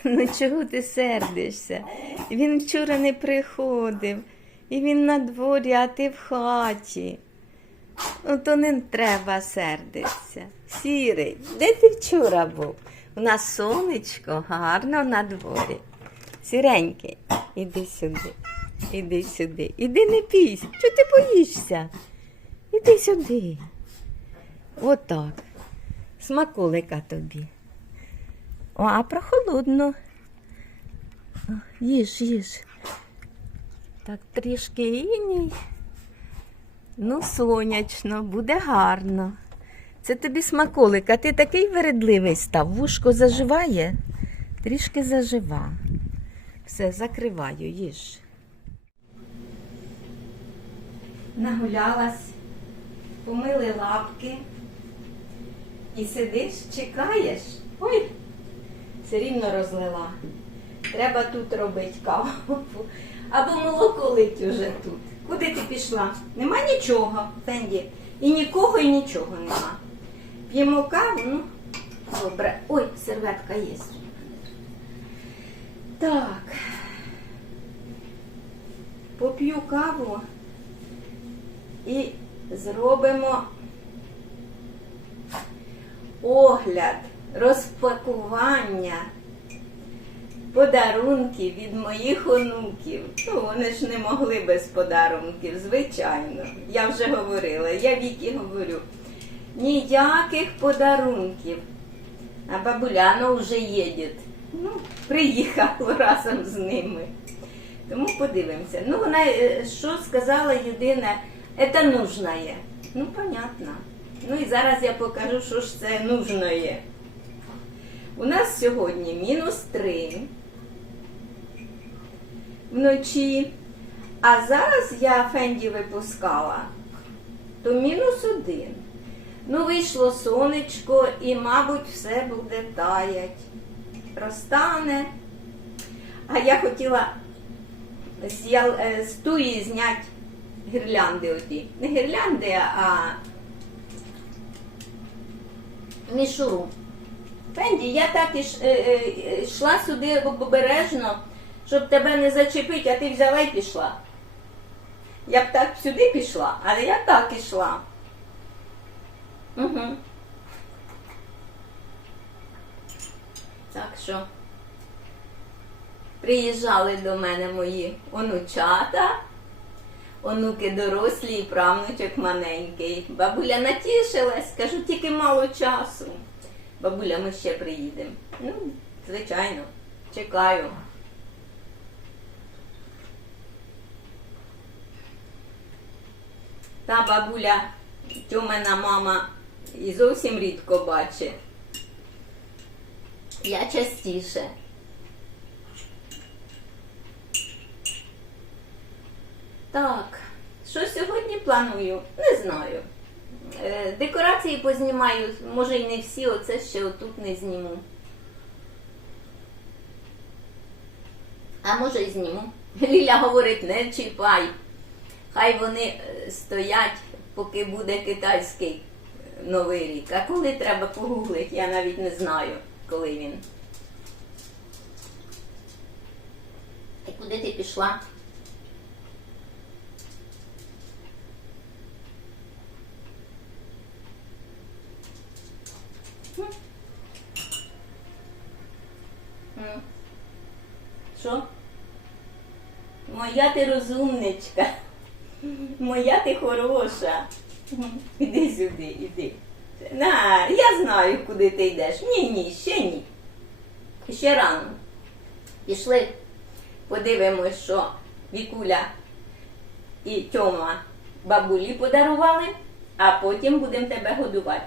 Ну чого ти сердишся? Він вчора не приходив, і він на дворі, а ти в хаті. Ну, то не треба сердитися. Сірий, де ти вчора був? У нас сонечко гарно на дворі. Сіренький, іди сюди, іди сюди, іди не пійся. Чого ти боїшся? Іди сюди. Отак. Смаколика тобі. О, а прохолодно. Їж, їж. Так, трішки іній. Ну, сонячно, буде гарно. Це тобі смаколик, а ти такий вередливий став. Вушко заживає, трішки зажива. Все, закриваю, їж. Нагулялась, помили лапки і сидиш, чекаєш. Ой, все рівно розлила. Треба тут робити каву. Або молоко лить уже тут. Куди ти пішла? Нема нічого, Фенді. І нікого, і нічого нема. П'ємо каву, ну, добре. Ой, серветка є. Так. Поп'ю каву і зробимо огляд, розпакування подарунків від моїх онуків. Ну, вони ж не могли без подарунків, звичайно. Я вже говорила, я Вікі говорю. Ніяких подарунків. А бабуляна вже їде. Ну, приїхала разом з ними. Тому подивимося. Ну, вона е, що сказала єдине, це нужне. Ну, понятно. Ну і зараз я покажу, що ж це нужне. У нас сьогодні мінус 3 вночі. А зараз я Фенді випускала, то мінус 1. Ну, вийшло сонечко і, мабуть, все буде таять. Розтане. А я хотіла з, е, туї зняти гірлянди оті. Не гірлянди, а мішуру. Фенді, я так і е, е, йшла сюди обережно, щоб тебе не зачепити, а ти взяла і пішла. Я б так сюди пішла, але я так ішла. Угу. Так що приїжджали до мене мої онучата, онуки дорослі і правнучок маленький. Бабуля натішилась, кажу, тільки мало часу. Бабуля, ми ще приїдемо. Ну, звичайно, чекаю. Та бабуля, Тьомина мама, і зовсім рідко бачить. Я частіше. Так, що сьогодні планую? Не знаю. Е, Декорації познімаю, може і не всі, оце ще отут не зніму. А може і зніму. Ліля говорить, не чіпай. Хай вони е, стоять, поки буде китайський е, новий рік. А коли треба погуглити, я навіть не знаю, коли він. І куди ти пішла? М. Що? Моя ти розумничка. Моя ти хороша. Іди сюди, іди. На, я знаю, куди ти йдеш. Ні, ні, ще ні. Ще рано. Пішли, подивимось, що Вікуля і Тьома бабулі подарували, а потім будемо тебе годувати.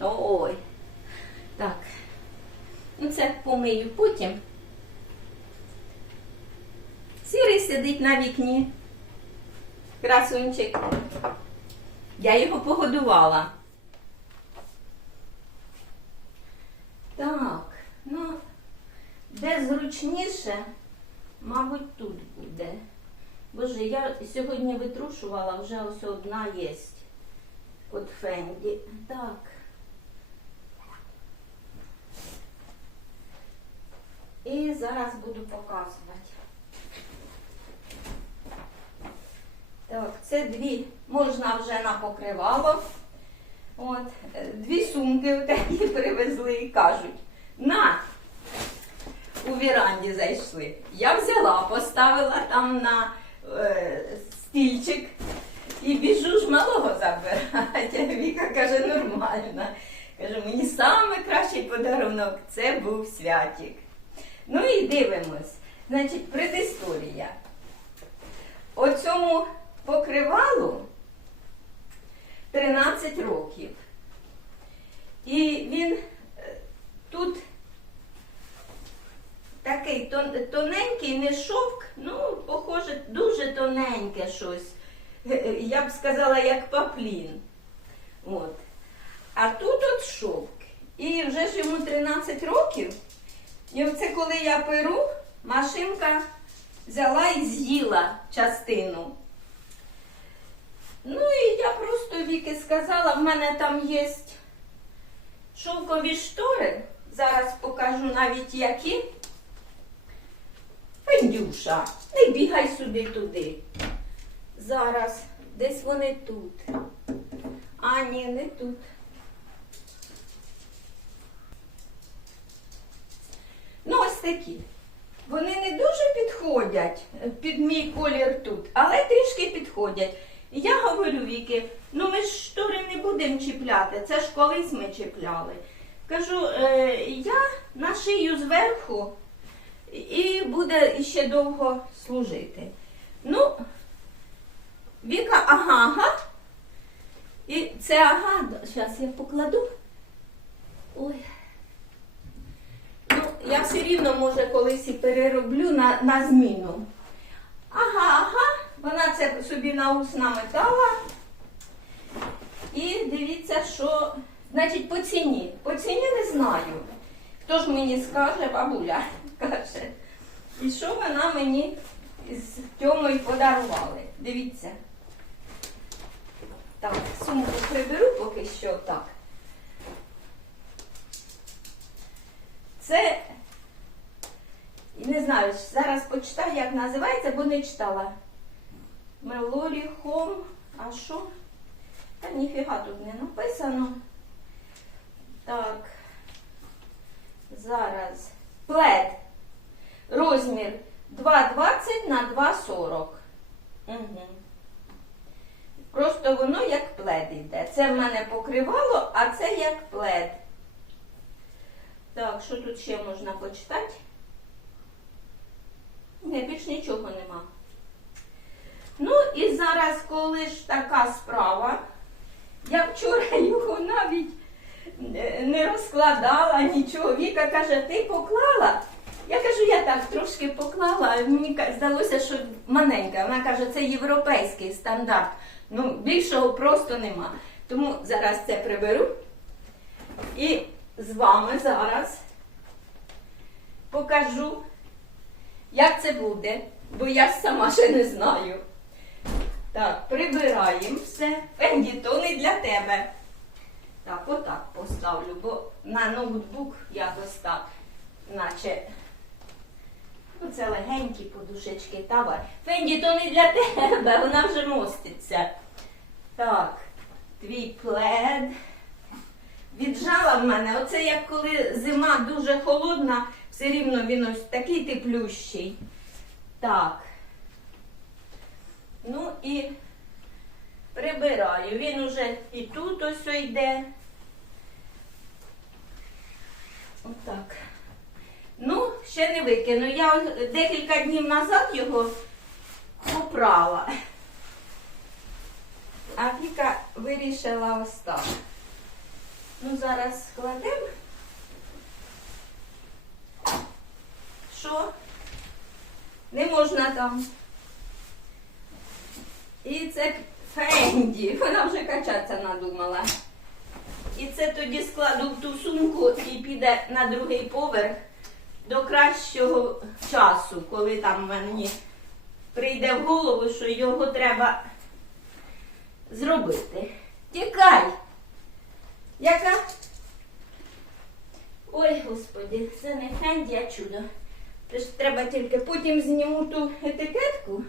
Ой. Так. Ну, це помию потім. Сірий сидить на вікні. Красунчик. Я його погодувала. Так, ну, де зручніше, мабуть, тут буде. Боже, я сьогодні витрушувала, вже ось одна є. От Фенді. Так. І зараз буду показувати. Так, це дві можна вже на покривало. От, е, дві сумки такі привезли і кажуть, на, у віранді зайшли. Я взяла, поставила там на е, стільчик і біжу ж малого забирати. Віка каже, нормально. Каже, мені саме кращий подарунок це був святик. Ну і дивимось. Значить, предісторія. Оцьому покривалу 13 років. І він е, тут такий тон- тоненький, не шовк, ну, похоже, дуже тоненьке щось. Е, е, Я б сказала, як паплін. От. А тут от шовк. І вже ж йому 13 років. І оце коли я перу, машинка взяла і з'їла частину. Ну і я просто Віки сказала, в мене там є шовкові штори. Зараз покажу навіть які. Пендюша, не бігай сюди туди. Зараз десь вони тут. А, ні, не тут. Ну, ось такі. Вони не дуже підходять е, під мій колір тут, але трішки підходять. І я говорю Віки, ну ми ж штори не будемо чіпляти, це ж колись ми чіпляли. Кажу, е, я нашию зверху і буде ще довго служити. Ну, Віка, ага, ага. І це ага, зараз я покладу. Ой. Ну, я все рівно, може, колись і перероблю на, на зміну. Ага, ага, вона на ус наметала. І дивіться, що, значить, по ціні. По ціні не знаю. Хто ж мені скаже, бабуля каже. І що вона мені з Тьомою подарували. Дивіться. Так, сумку приберу поки що так. Це, не знаю, зараз почитаю, як називається, бо не читала. Мелорі Хом. А що? Та ніфіга тут не написано. Так. Зараз. Плед. Розмір 2,20 на 2,40. Угу. Просто воно як плед йде. Це в мене покривало, а це як плед. Так, що тут ще можна почитати? Не, більш нічого нема. І зараз, коли ж така справа, я вчора його навіть не- не розкладала нічого. Віка каже, ти поклала? Я кажу, я так трошки поклала, мені здалося, що маленька. Вона каже, це європейський стандарт. Ну, більшого просто нема. Тому зараз це приберу. І з вами зараз покажу, як це буде, бо я сама ще не знаю. Так, прибираємо все. Фенді, то не для тебе. Так, отак поставлю, бо на ноутбук якось так, наче. Ну, це легенькі подушечки тавар. Фенді, то не для тебе, вона вже моститься. Так, твій плед. Віджала в мене. Оце як коли зима дуже холодна, все рівно він ось такий теплющий. Так. Ну і прибираю. Він уже і тут ось йде. Отак. Ну, ще не викину. Я декілька днів назад його попрала. А Віка вирішила ось так. Ну, зараз складемо. Що? Не можна там. І це Фенді. Вона вже качатися надумала. І це тоді складу в ту сумку і піде на другий поверх до кращого часу, коли там мені прийде в голову, що його треба зробити. Тікай! Яка? Ой, господи, це не Фенді, а чудо. Треба тільки потім зніму ту етикетку.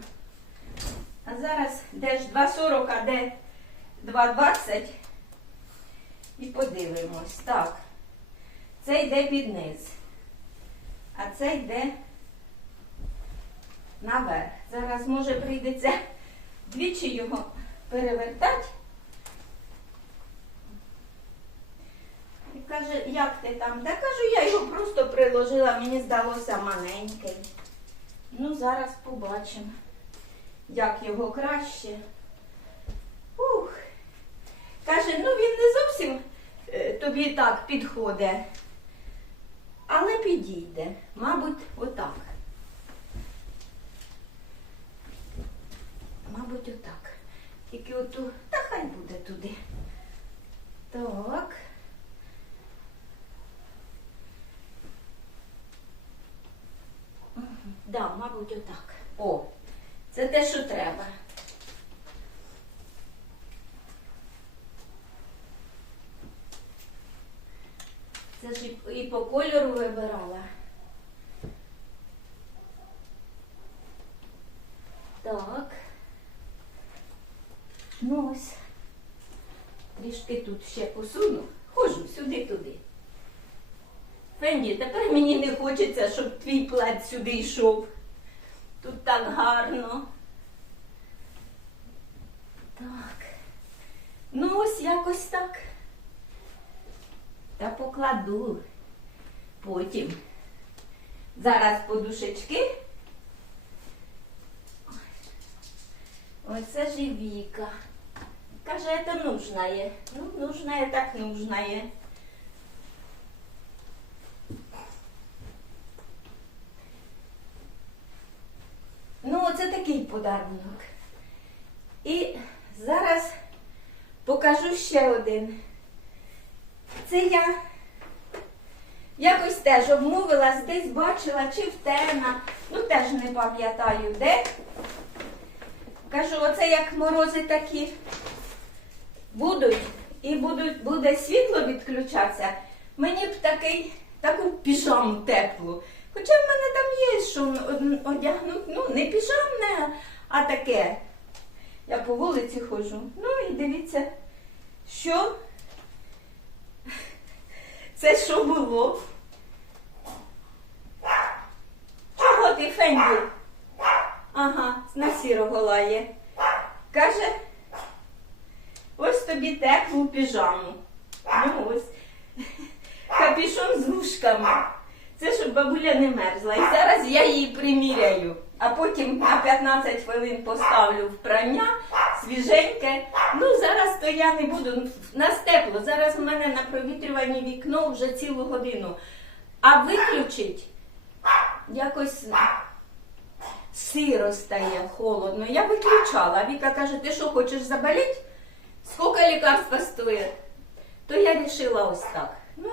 А зараз де ж 2,40, а де 2,20. І подивимось. Так. Це йде під низ. А це йде наверх. Зараз може прийдеться двічі його перевертати. І каже, як ти там? Та кажу, я його просто приложила, мені здалося маленький. Ну, зараз побачимо, як його краще. Ух. Каже, ну він не зовсім е, тобі так підходить, але підійде. Мабуть, отак. Мабуть, отак. Тільки оту, та хай буде туди. Так. Да, мабуть, отак. О, це те, що треба. Це ж і- по кольору вибирала. Так. Ну ось. Трішки тут ще посуну. Хожу сюди-туди. Фенді, тепер мені не хочеться, щоб твій плед сюди йшов. Тут так гарно. Так. Ну, ось якось так. Та покладу. Потім. Зараз подушечки. Оце ж і Віка. Каже, це нужное. Ну, нужное так нужное. Ну, оце такий подарунок. І зараз покажу ще один. Це я якось теж обмовилась, десь бачила, чи в тена, ну теж не пам'ятаю де. Кажу, оце як морози такі будуть і будуть, буде світло відключатися. Мені б такий, таку піжаму теплу. Хоча в мене там є, що одягнути, ну, не піжамне, а таке. Я по вулиці ходжу. Ну і дивіться, що це що було. Чого ти Фенді? Ага, на сірого лає. Каже, ось тобі теплу піжаму. Ну ось. Капішон з вушками. Це щоб бабуля не мерзла. І зараз я її приміряю, а потім на 15 хвилин поставлю в прання свіженьке. Ну, зараз то я не буду. Нас тепло. Зараз у мене на провітрюванні вікно вже цілу годину. А виключить якось сиро стає, холодно. Я виключала. Віка каже, ти що хочеш заболіти? Скільки лікарства стоїть? То я вирішила ось так. Ну,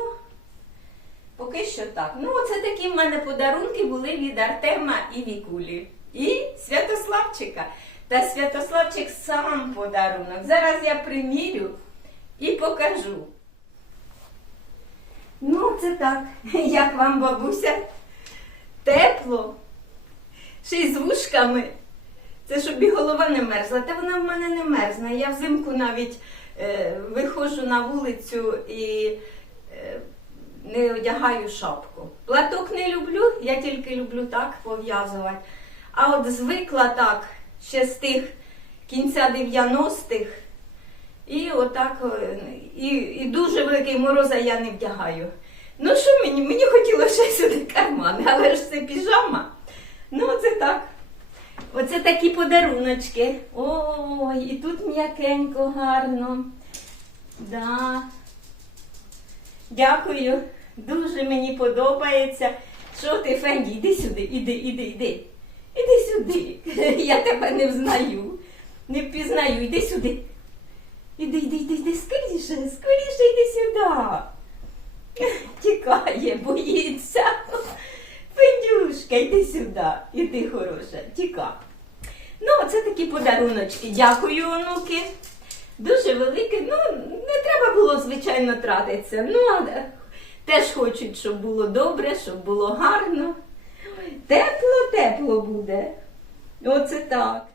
поки що так. Ну, оце такі в мене подарунки були від Артема і Вікулі. І Святославчика. Та Святославчик сам подарунок. Зараз я примірю і покажу. Ну, це так. Як вам, бабуся? Тепло. Ще й з вушками. Це щоб і голова не мерзла. Та вона в мене не мерзне. Я взимку навіть е, виходжу на вулицю і е, не одягаю шапку. Платок не люблю, я тільки люблю так пов'язувати. А от звикла так ще з тих кінця 90-х. І отак, е, і, і дуже великий мороза я не вдягаю. Ну що мені? Мені хотілося сюди кармани, але ж це піжама. Ну, це так. Оце такі подаруночки. Ой, і тут м'якенько, гарно. Да. Дякую. Дуже мені подобається. Що ти, Фенді, іди сюди, іди, іди, іди. Іди сюди. Я тебе не взнаю. Не впізнаю, іди сюди. Іди, іди, іди, іди, скоріше, скоріше йди сюди. Тікає, боїться. Фендюшка, йди сюди, іди хороша, тіка. Ну, це такі подаруночки. Дякую, онуки. Дуже велике. Ну, не треба було, звичайно, тратитися. Ну, але теж хочуть, щоб було добре, щоб було гарно. Тепло-тепло буде. Оце так.